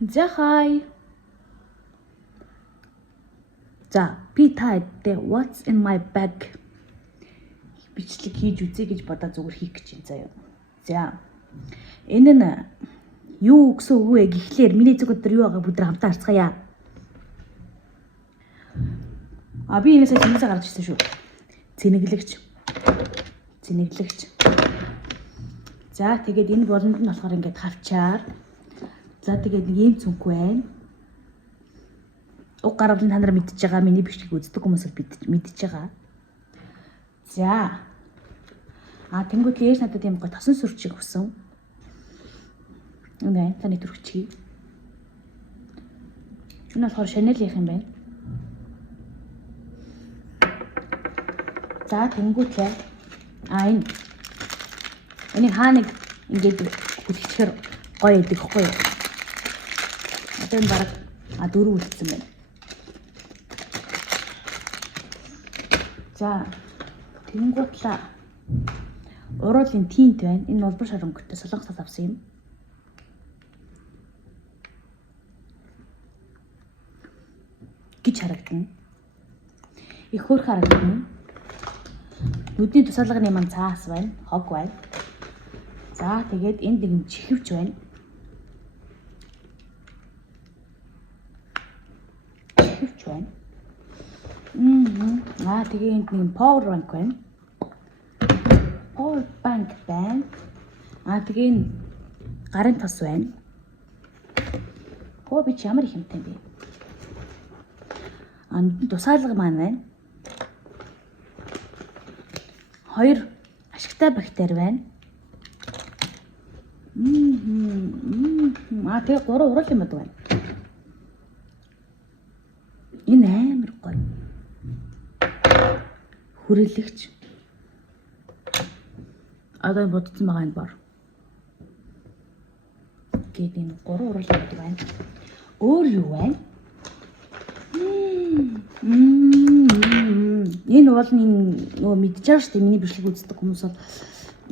За хай. За би та эдээ what's in my bag бичлэг хийж үзье гэж бодоод зүгээр хийх гэж юм заяа. За. Энэ нь юу гэсэн үг вэ гэхлээр миний зүг өдөр юу байгаа бүгд хамтаа харцгаая. Би энэсээ зинээсээ гарч ирсэн шүү. Цэнэглэгч. За тэгээд энэ болонд нь болохоор ингээд хавчаар. За тэгээд нэг юм цүнх байна. Уг гаргалын та нар мэдчихэж байгаа миний бичлэг үздэг хүмүүс мэдчихэж байгаа. За. Тэнгуут ээж надад юм гоо тосон сүрчиг өгсөн. Үнэ таны төрөгчий. Чүн болохоор Chanel-ийнх юм байна. За тэнгуутлээ. Энийг хааныг ингээд хүлчихээр гоё идэг хэвгүй юу? Одоо энэ бараг 4 үлдсэн байна. За тэнгуутлаа уруулын тинт байна. Энэ улбар шар өнгөтэй солонгосоос авсан юм. Гэж харагдана. Их хөрх харагдана. Нүдний тусалганы маань цаас байна, хог байна. За тэгээд энд нэг чихвч байна. Тэгээ энд нэг power bank байна. Тэгээ энэ гарын тос байна. Би ч ямар их юмтай бэ? Тусаалга маань байна. 2 ашигтай бактери байна. Тэгээ 3 урал юм байна. Энэ амар гоё. Хүрээлэгч. Одоо бодсон байгаа энэ бор. Гээд энэ 3 урал юм байна. Өөр юу байна? Энэ бол нөгөө мэдчихэж штэ миний бичлэг үздэг хүмүүс бол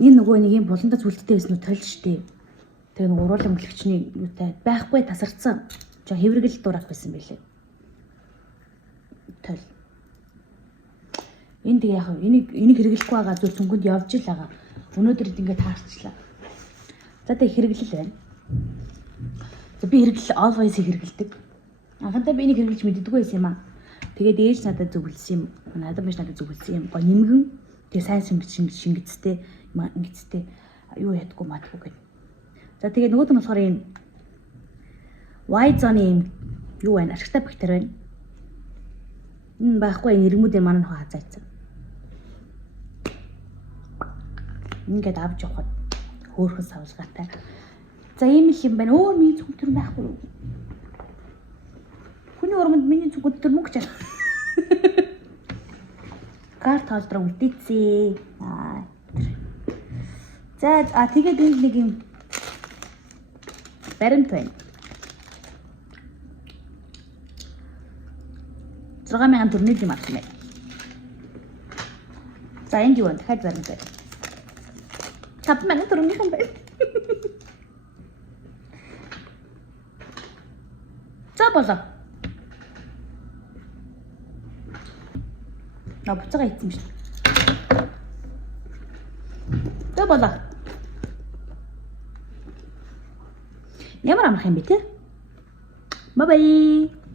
энэ нөгөө нэг юм болондоо зүлттэй байсан уу тойл штэ. Тэгээ нөгөө уруулын мөлөгчний юутай байхгүй тасарцсан. Жоо хэврэгэл дуурах байсан байлээ. Тойл. Энд тэгээ яг энийг хэрэглэхгүй байгаа зүр цөнгөнд явж л байгаа. Өнөөдөр ингээд таарчлаа. За тэгээ хэрэглэл байна. За би хэрэглэл always хэрэглэдэг. Анхандаа би энийг хэрэглэж мэддэггүй байсан юм аа. Тэгээд ээж надад зөвлөсөн юм. Надад биш надад зөвлөсөн юм. Гоо нимгэн тэгээ сайн шингэцтэй ингэцтэй юу ядгүй матгүй гэх. За тэгээд нөгөөд нь болохоор энэ white zone юм юу байна? Ашигтай бактери байна. Энэ байхгүй энэ ирмүүдийн маань хазаацсан. Ингээд авч явахад хөөрхөн савлгаатай. За ийм л юм байна. Миний зүг төр байхгүй юу? Хүний урманд миний зүг төр мөнгө чаа. Карт холдроо үлдээцээ. За тэгээд энэ нэг юм баримт байна. 6,000 төгрөгийн юм авсан байна. За энд юу вэ? Дахиад баримт байна. 5,000 төгрөгийн юм байна. За болоо. Буцаага хийсэн юм шүү. За болоо. Ямар амрах юм бэ те? Bye bye.